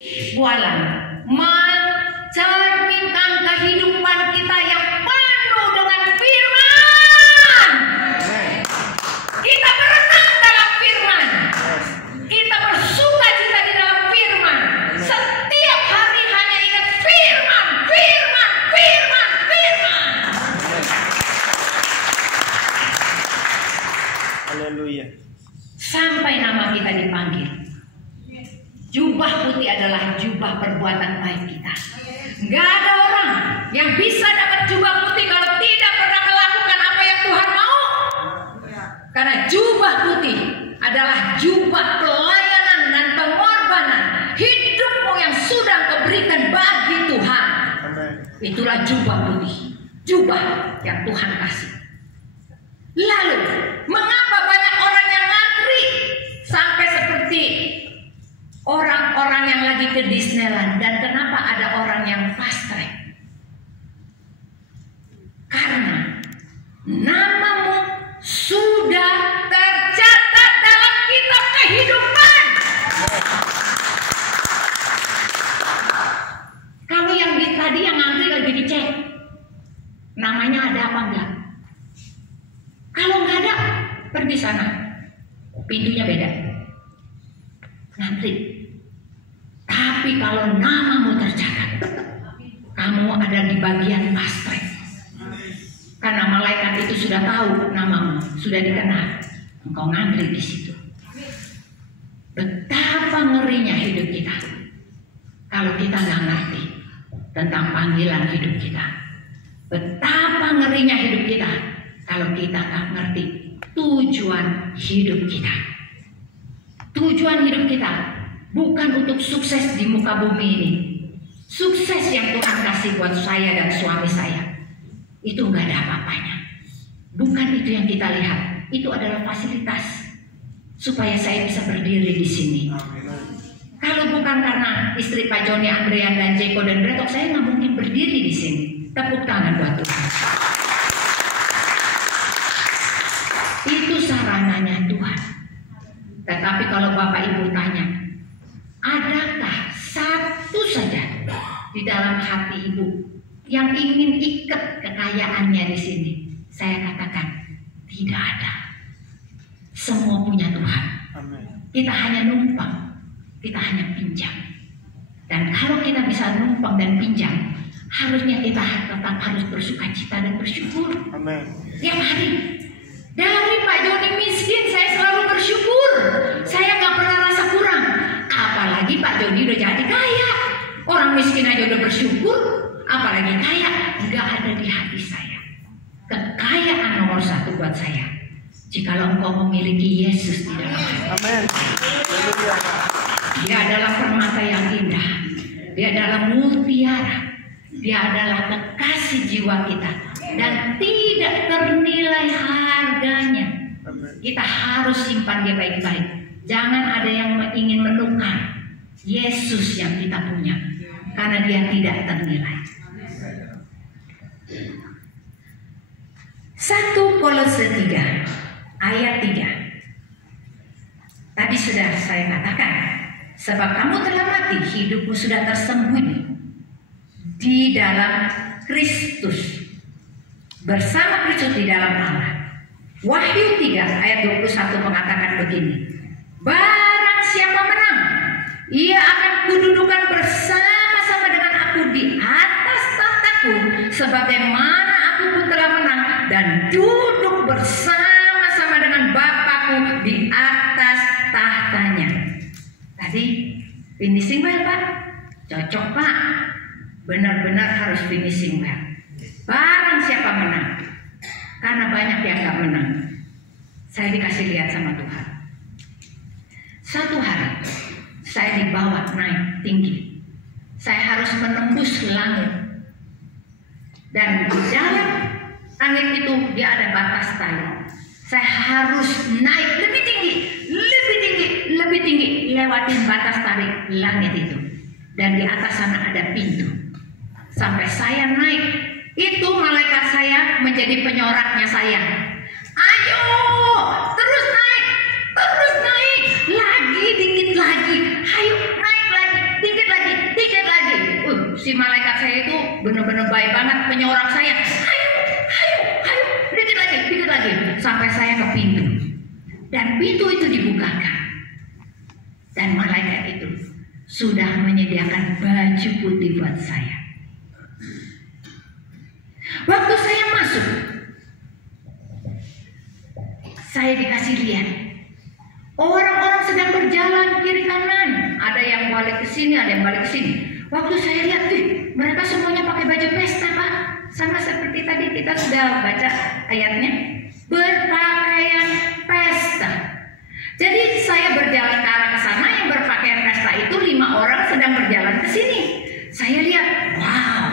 bualan mencerminkan kehidupan kita yang penuh dengan firman. Kita berenang dalam firman. Kita bersuka cita di dalam firman. Setiap hari hanya ingat firman, firman, firman, firman. Haleluya. Sampai nama kita dipanggil. Jubah putih adalah jubah perbuatan baik kita. Nggak ada orang yang bisa dapat jubah putih kalau tidak pernah melakukan apa yang Tuhan mau. Karena jubah putih adalah jubah pelayanan dan pengorbanan hidupmu yang sudah kau berikan bagi Tuhan. Itulah jubah putih, jubah yang Tuhan kasih. Lalu, mengapa banyak orang yang ngantri sampai seperti orang-orang yang lagi ke Disneyland, dan kenapa ada orang yang fast track? Karena namamu sudah tercatat dalam kitab kehidupan. Kalau yang tadi yang ngantri lagi dicek namanya ada apa enggak? Kalau nggak ada, pergi sana, pintunya beda, ngantri. Tapi kalau namamu tercatat, kamu ada di bagian fast track. Karena malaikat itu sudah tahu namamu, sudah dikenal. Engkau ngantri di situ. Betapa ngerinya hidup kita kalau kita nggak ngerti tentang panggilan hidup kita. Betapa ngerinya hidup kita kalau kita nggak ngerti tujuan hidup kita. Tujuan hidup kita bukan untuk sukses di muka bumi ini. Sukses yang Tuhan kasih buat saya dan suami saya itu nggak ada apa-apanya. Bukan itu yang kita lihat. Itu adalah fasilitas supaya saya bisa berdiri di sini. Kalau bukan karena istri Pak Joni, Andrean, dan Jeko dan Bretok, saya nggak mungkin berdiri di sini. Tepuk tangan buat Tuhan. Itu sarananya Tuhan. Tetapi kalau Bapak Ibu tanya, adakah satu saja di dalam hati Ibu yang ingin ikat kekayaannya di sini? Saya katakan tidak ada. Semua punya Tuhan. Kita hanya numpang, kita hanya pinjam. Dan kalau kita bisa numpang dan pinjam, harusnya kita tetap harus bersuka cita dan bersyukur. Tiap hari. Dari Pak Joni miskin, saya selalu bersyukur. Saya nggak pernah rasa kurang. Apalagi Pak Joni udah jadi kaya. Orang miskin aja udah bersyukur, apalagi kaya. Nggak ada di hati saya. Kekayaan nomor satu buat saya, jikalau engkau memiliki Yesus di dalam hati. Dia adalah permata yang indah. Dia adalah mutiara. Dia adalah kekasih jiwa kita. Dan tidak ternilai harganya. Kita harus simpan dia baik-baik. Jangan ada yang ingin menukar Yesus yang kita punya, karena dia tidak ternilai. 1 Kolose 3 ayat 3. Tadi sudah saya katakan, sebab kamu telah mati, hidupmu sudah tersembunyi di dalam Kristus, bersama Kristus di dalam Allah. Wahyu 3 ayat 21 mengatakan begini, barang siapa menang, ia akan kududukan bersama-sama dengan aku di atas tahtaku, sebagaimana aku pun telah menang dan duduk bersama-sama dengan Bapakku di atas tahtanya. Tadi finishing well, Pak? Cocok, Pak. Benar-benar harus finishing well. Barang siapa menang, karena banyak yang gak menang. Saya dikasih lihat sama Tuhan. Satu hari saya dibawa naik tinggi. Saya harus menembus langit. Dan di dalam langit itu dia ada batas tali. Saya harus naik lebih tinggi, lebih tinggi, lebih tinggi, lewatin batas tali langit itu. Dan di atas sana ada pintu. Sampai saya naik, itu malaikat saya menjadi penyoraknya saya. Ayo, terus naik, lagi, dikit lagi, ayo naik lagi, dikit lagi. benar-benar baik banget menyorong saya. Ayo, dikit lagi, sampai saya ke pintu. Dan pintu itu dibukakan. Dan malaikat itu sudah menyediakan baju putih buat saya. Waktu saya masuk, saya dikasih lihat orang-orang sedang berjalan kiri kanan. Ada yang balik ke sini, ada yang balik ke sini. Waktu saya lihat, mereka semuanya pakai baju pesta, Pak. Sama seperti tadi kita sudah baca ayatnya, berpakaian pesta. Jadi saya berjalan ke arah ke sana, yang berpakaian pesta itu 5 orang sedang berjalan ke sini. Saya lihat, wow,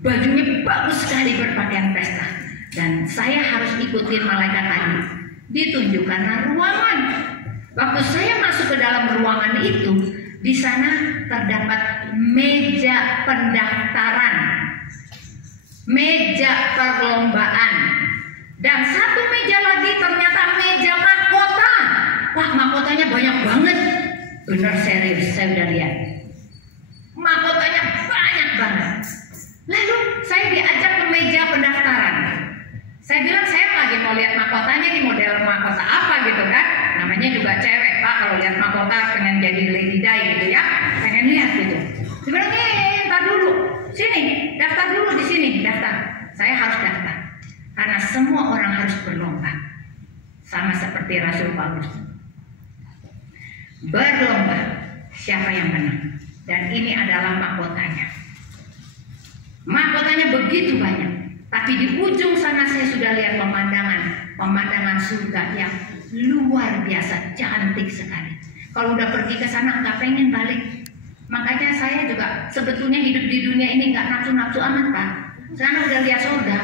bajunya bagus sekali berpakaian pesta. Dan saya harus ikutin malaikat tadi. Ditunjukkanlah ruangan. Waktu saya masuk ke dalam ruangan itu, di sana terdapat meja pendaftaran, meja perlombaan, dan satu meja lagi ternyata meja mahkota. Wah, mahkotanya banyak banget. Benar, serius, saya udah lihat. Mahkotanya banyak banget. Lalu saya diajak ke meja pendaftaran. Saya bilang saya lagi mau lihat mahkotanya, nih model mahkota apa gitu kan. Namanya juga cewek, Pak, kalau lihat mahkota pengen jadi lady die gitu ya. Pengen lihat gitu. Dia bilang, ntar dulu. Sini, daftar dulu di sini, daftar. Saya harus daftar. Karena semua orang harus berlomba. Sama seperti Rasul Paulus. Berlomba siapa yang menang. Dan ini adalah mahkotanya. Mahkotanya begitu banyak. Tapi di ujung sana saya sudah lihat pemandangan surga yang luar biasa cantik sekali. Kalau udah pergi ke sana nggak pengen balik. Makanya saya juga sebetulnya hidup di dunia ini nggak nafsu-nafsu amat, Pak. Sana udah lihat surga.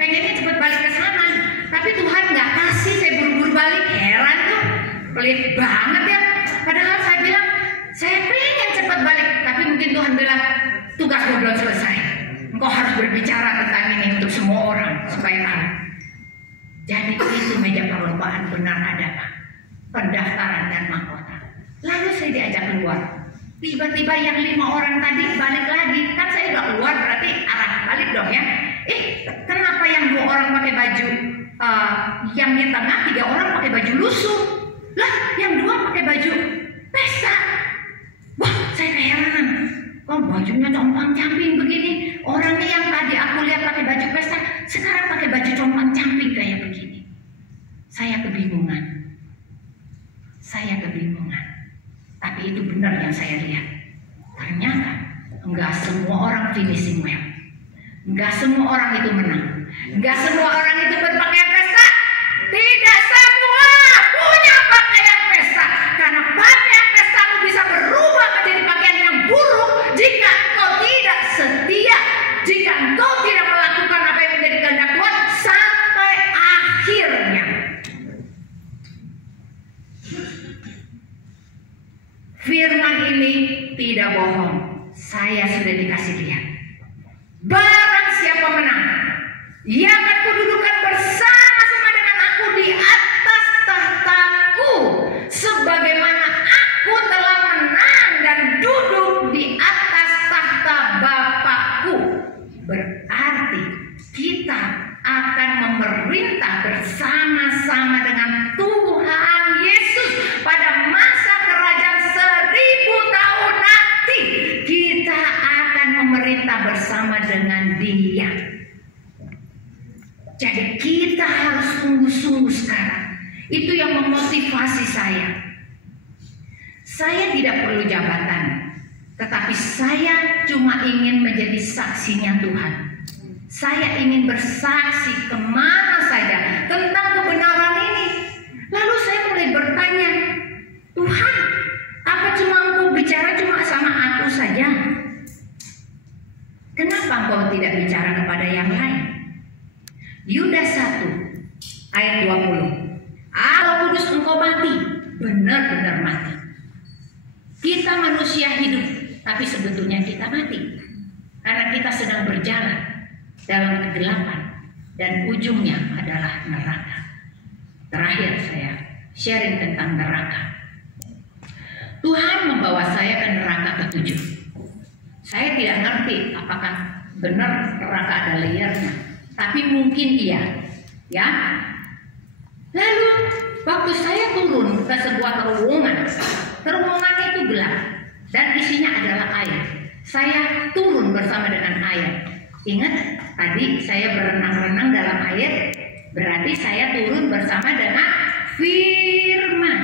Pengennya cepet balik ke sana, tapi Tuhan nggak kasih, saya buru-buru balik. Heran tuh, pelit banget ya. Padahal saya bilang saya pengen cepet balik, tapi mungkin Tuhan bilang tugas gue belum selesai. Engkau harus berbicara tentang ini untuk semua orang supaya tahu. Jadi itu meja perlombaan benar ada, Pak. Pendaftaran dan mahkota. Lalu saya diajak keluar. Tiba-tiba yang 5 orang tadi balik lagi. Kan saya udah keluar, berarti arah balik dong ya. Kenapa yang 2 orang pakai baju yang di tengah, 3 orang pakai baju lusuh? Lah, yang 2 pakai baju pesta. Wah, saya keheranan. Kok bajunya compang-camping begini? Orangnya yang tadi aku lihat pakai baju pesta, sekarang pakai baju compang-camping kayak begini. Saya kebingungan. Tapi itu benar yang saya lihat. Ternyata enggak semua orang finishing well. Enggak semua orang itu menang. Enggak semua orang itu berpakaian pesta. Tidak semua punya pakaian pesta. Karena pakaian pesta itu bisa berubah menjadi pakaian yang buruk jika engkau tidak setia, jika engkau tidak melakukan apa yang menjadi kehendak Tuhan sampai akhirnya. Firman ini tidak bohong. Saya sudah dikasih lihat. Barang siapa menang, ia akan kududukan bersama-sama dengan aku di atas tahtaku, sebagaimana aku telah menang dan duduk di atas tahta Bapakku. Berarti kita akan memerintah bersama-sama dengan Tuhan Yesus pada masa kerajaan 1000 tahun nanti. Kita akan memerintah bersama dengan Dia. Jadi kita harus sungguh-sungguh sekarang. Itu yang memotivasi saya. Saya tidak perlu jabatan, tetapi saya cuma ingin menjadi saksinya Tuhan. Saya ingin bersaksi kemana saja tentang kebenaran ini. Lalu saya mulai bertanya, Tuhan, apa cuma Engkau bicara cuma sama aku saja? Kenapa Engkau tidak bicara kepada yang lain? Yudas 1 ayat 20. Allah Kudus engkau mati, benar-benar mati. Kita manusia hidup, tapi sebetulnya kita mati. Karena kita sedang berjalan dalam kegelapan dan ujungnya adalah neraka. Terakhir saya sharing tentang neraka. Tuhan membawa saya ke neraka ke-7. Saya tidak ngerti apakah benar neraka ada layernya, tapi mungkin iya, ya. Lalu waktu saya turun ke sebuah terowongan itu gelap dan isinya adalah air. Saya turun bersama dengan air. Ingat tadi saya berenang-renang dalam air, berarti saya turun bersama dengan firman.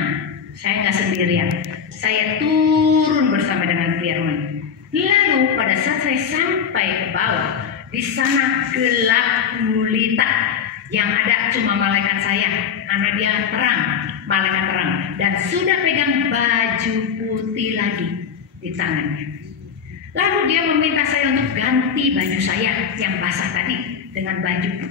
Saya nggak sendirian, saya turun bersama dengan firman. Lalu pada saat saya sampai ke bawah, di sana gelap gulita. Yang ada cuma malaikat saya, karena dia terang, malaikat terang, dan sudah pegang baju putih lagi di tangannya. Lalu dia meminta saya untuk ganti baju saya yang basah tadi dengan baju.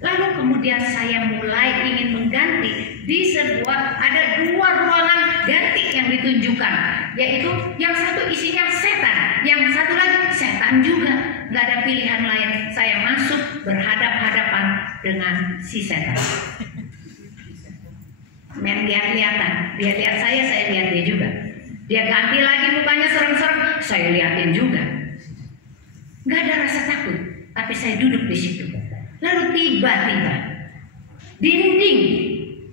Lalu kemudian saya mulai ingin mengganti di ada 2 ruangan ganti yang ditunjukkan, yaitu yang satu isinya setan, yang satu lagi setan juga. Gak ada pilihan lain, saya masuk berhadap-hadapan dengan si setan. Lihat-lihatan, dia lihat saya lihat dia juga. Dia ganti lagi mukanya serem-serem, saya lihatin juga. Gak ada rasa takut, tapi saya duduk di situ. Lalu tiba-tiba dinding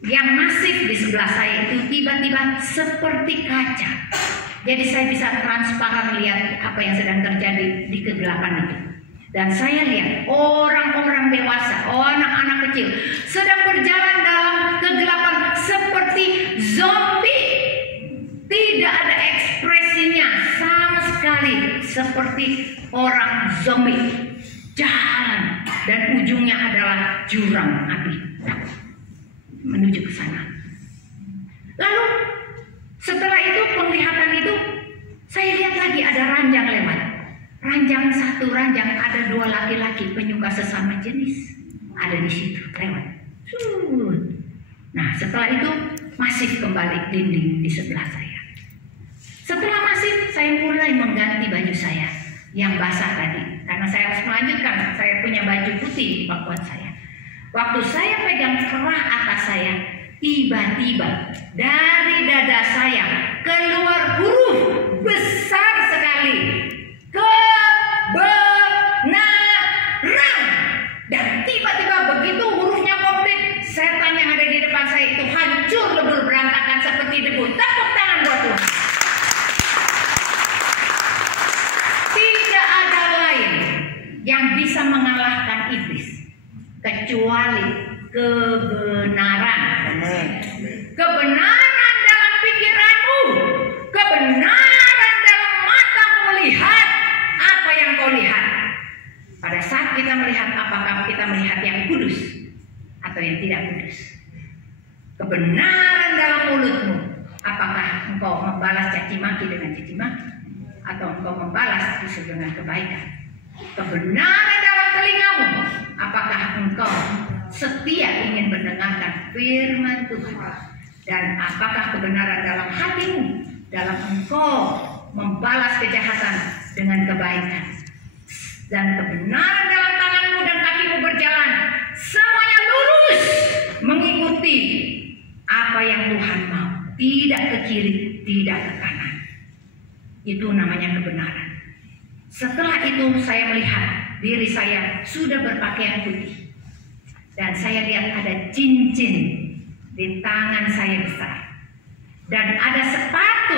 yang masif di sebelah saya itu tiba-tiba seperti kaca. Jadi saya bisa transparan melihat apa yang sedang terjadi di kegelapan itu. Dan saya lihat orang-orang dewasa, anak-anak kecil sedang berjalan dalam kegelapan seperti zombie. Tidak ada ekspresinya sama sekali, seperti orang zombie. Jalan dan ujungnya adalah jurang api menuju ke sana. Lalu setelah itu penglihatan itu saya lihat lagi ada ranjang lewat. Ranjang satu ranjang ada 2 laki-laki penyuka sesama jenis ada di situ lewat. Nah setelah itu masif kembali dinding di sebelah saya. Setelah masif saya mulai mengganti baju saya yang basah tadi, karena saya harus melanjutkan. Saya punya baju putih di pangkuan saya. Waktu saya pegang kerah atas saya, tiba-tiba dari dada saya keluar huruf besar sekali, kebenaran. Dan tiba-tiba begitu hurufnya komplit, setan yang ada di depan saya itu hancur lebur berantakan seperti debu. Tepuk tangan buat Tuhan. Yang bisa mengalahkan iblis kecuali kebenaran. Kebenaran dalam pikiranmu, kebenaran dalam matamu melihat apa yang kau lihat. Pada saat kita melihat, apakah kita melihat yang kudus atau yang tidak kudus? Kebenaran dalam mulutmu, apakah engkau membalas caci maki dengan caci maki atau engkau membalas itu dengan kebaikan? Kebenaran dalam telingamu, apakah engkau setia ingin mendengarkan firman Tuhan? Dan apakah kebenaran dalam hatimu, dalam engkau membalas kejahatan dengan kebaikan? Dan kebenaran dalam tanganmu dan kakimu berjalan, semuanya lurus mengikuti apa yang Tuhan mau, tidak ke kiri, tidak ke kanan. Itu namanya kebenaran. Setelah itu saya melihat diri saya sudah berpakaian putih. Dan saya lihat ada cincin di tangan saya besar. Dan ada sepatu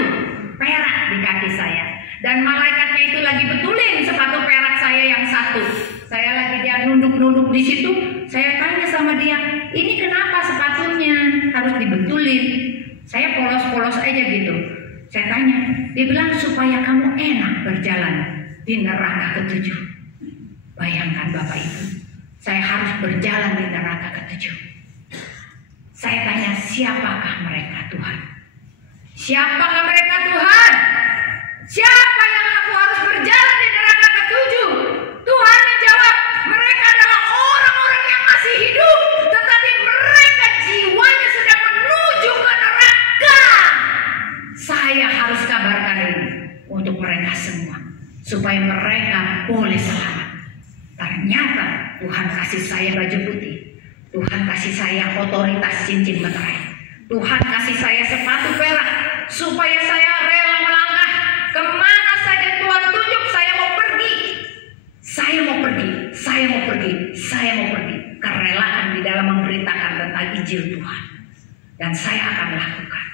perak di kaki saya. Dan malaikatnya itu lagi betulin sepatu perak saya yang satu. Saya lagi dia nunduk-nunduk di situ. Saya tanya sama dia, ini kenapa sepatunya harus dibetulin? Saya polos-polos aja gitu. Saya tanya, dia bilang supaya kamu enak berjalan di neraka ke-7. Bayangkan Bapak Ibu, saya harus berjalan di neraka ke-7. Saya tanya, siapakah mereka Tuhan? Siapakah mereka Tuhan? Siapa yang aku harus berjalan di neraka ke-7? Tuhan menjawab, mereka adalah orang-orang yang masih hidup, tetapi mereka jiwanya sudah menuju ke neraka. Saya harus kabarkan ini untuk mereka semua, supaya mereka boleh selamat. Ternyata Tuhan kasih saya baju putih, Tuhan kasih saya otoritas cincin meterai, Tuhan kasih saya sepatu perak, supaya saya rela melangkah kemana saja Tuhan tunjuk saya mau pergi. Saya dan saya akan lakukan.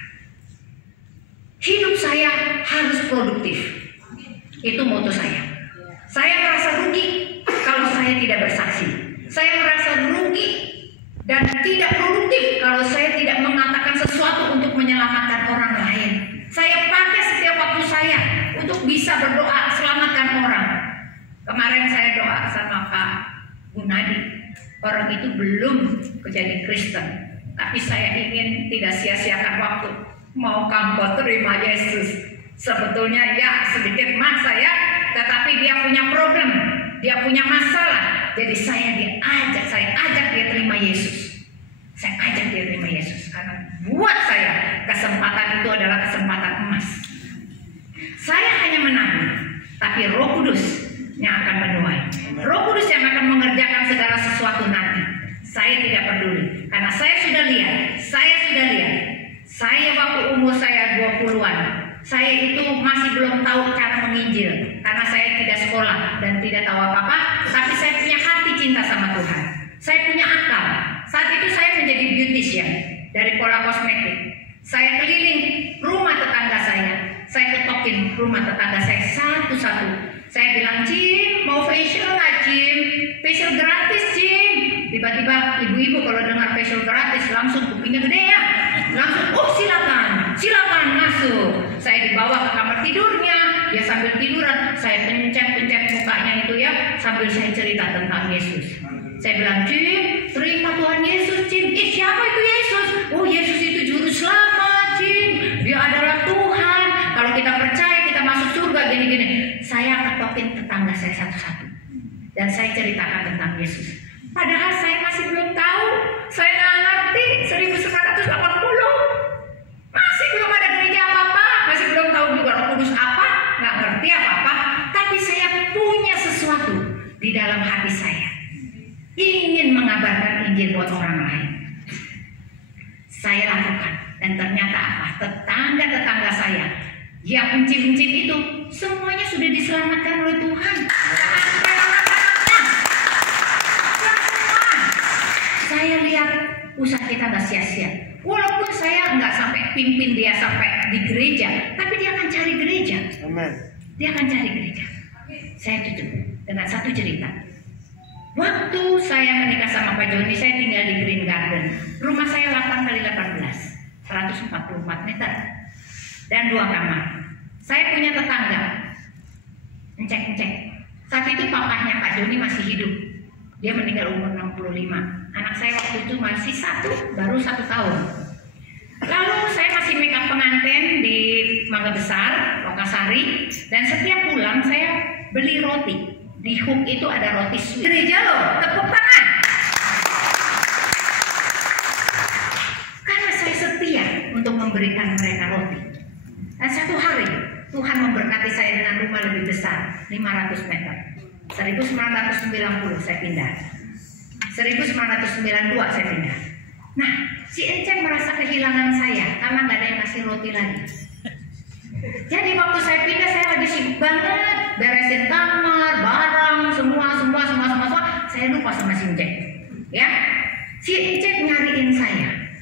Hidup saya harus produktif. Itu moto saya. Saya merasa rugi kalau saya tidak bersaksi. Saya merasa rugi dan tidak produktif kalau saya tidak mengatakan sesuatu untuk menyelamatkan orang lain. Saya pakai setiap waktu saya untuk bisa berdoa selamatkan orang. Kemarin saya doa sama Pak Gunadi. Orang itu belum menjadi Kristen, tapi saya ingin tidak sia-siakan waktu. Maukah engkau terima Yesus? Sebetulnya ya sedikit maksa ya, tetapi dia punya problem, dia punya masalah. Jadi saya ajak dia terima Yesus. Saya ajak dia terima Yesus karena buat saya kesempatan itu adalah kesempatan emas. Saya hanya menabur, tapi Roh Kudus yang akan menuai. Roh Kudus yang akan mengerjakan segala sesuatu nanti. Saya tidak peduli karena saya sudah lihat. Saya waktu umur saya 20-an, saya itu masih belum tahu cara menginjil karena saya tidak sekolah dan tidak tahu apa-apa, tapi saya punya hati cinta sama Tuhan. Saya punya akal. Saat itu saya menjadi beautician dari Pola Kosmetik. Saya keliling rumah tetangga saya ketokin rumah tetangga saya satu-satu. Saya bilang, Jim, mau facial nggak, Jim? Facial gratis, Jim. Tiba-tiba ibu-ibu kalau dengar facial gratis langsung kupingnya gede ya. Langsung, oh silakan masuk. Saya dibawa ke kamar tidurnya, dia sambil tiduran, saya pencet mukanya itu ya, sambil saya cerita tentang Yesus. Saya bilang, Jim, terima Tuhan Yesus, Jim. Siapa itu Yesus? Oh, Yesus itu juru selamat, Jim. Dia adalah Tuhan. Kalau kita percaya, kita masuk surga, gini-gini. Saya ketokin tetangga saya satu-satu. Dan saya ceritakan tentang Yesus. Padahal saya masih belum tahu. Saya nggak ngerti 1980. Masih belum ada gereja apa-apa. Masih belum tahu juga Roh Kudus apa. Nggak ngerti apa-apa. Tapi saya punya sesuatu di dalam hati saya. Ingin mengabarkan Injil buat orang lain. Saya lakukan. Dan ternyata apa? Tetangga-tetangga saya yang encim-encim itu semuanya sudah diselamatkan oleh Tuhan. Saya lihat usaha kita nggak sia-sia. Walaupun saya nggak sampai pimpin dia sampai di gereja, tapi dia akan cari gereja. Amen. Dia akan cari gereja. Saya tutup dengan satu cerita. Waktu saya menikah sama Pak Joni, saya tinggal di Green Garden. Rumah saya 8x18, 144 meter, dan 2 kamar. Saya punya tetangga, ngecek. Saat itu papahnya Pak Joni masih hidup. Dia meninggal umur 65. Anak saya waktu itu masih baru 1 tahun. Lalu saya masih make up pengantin di Mangga Besar, Lokasari, dan setiap pulang saya beli roti. Di Hook itu ada roti sweet. Gereja loh, tepuk tangan. Karena saya setia untuk memberikan mereka roti. Dan satu hari Tuhan memberkati saya dengan rumah lebih besar, 500 meter. 1990 saya pindah. 1992 saya pindah. Nah, si Enceng merasa kehilangan saya karena nggak ada yang kasih roti lagi. Jadi waktu saya pindah saya lagi sibuk banget beresin kamar, barang, semua. Saya lupa sama si Enceng. Ya, si Enceng nyariin saya.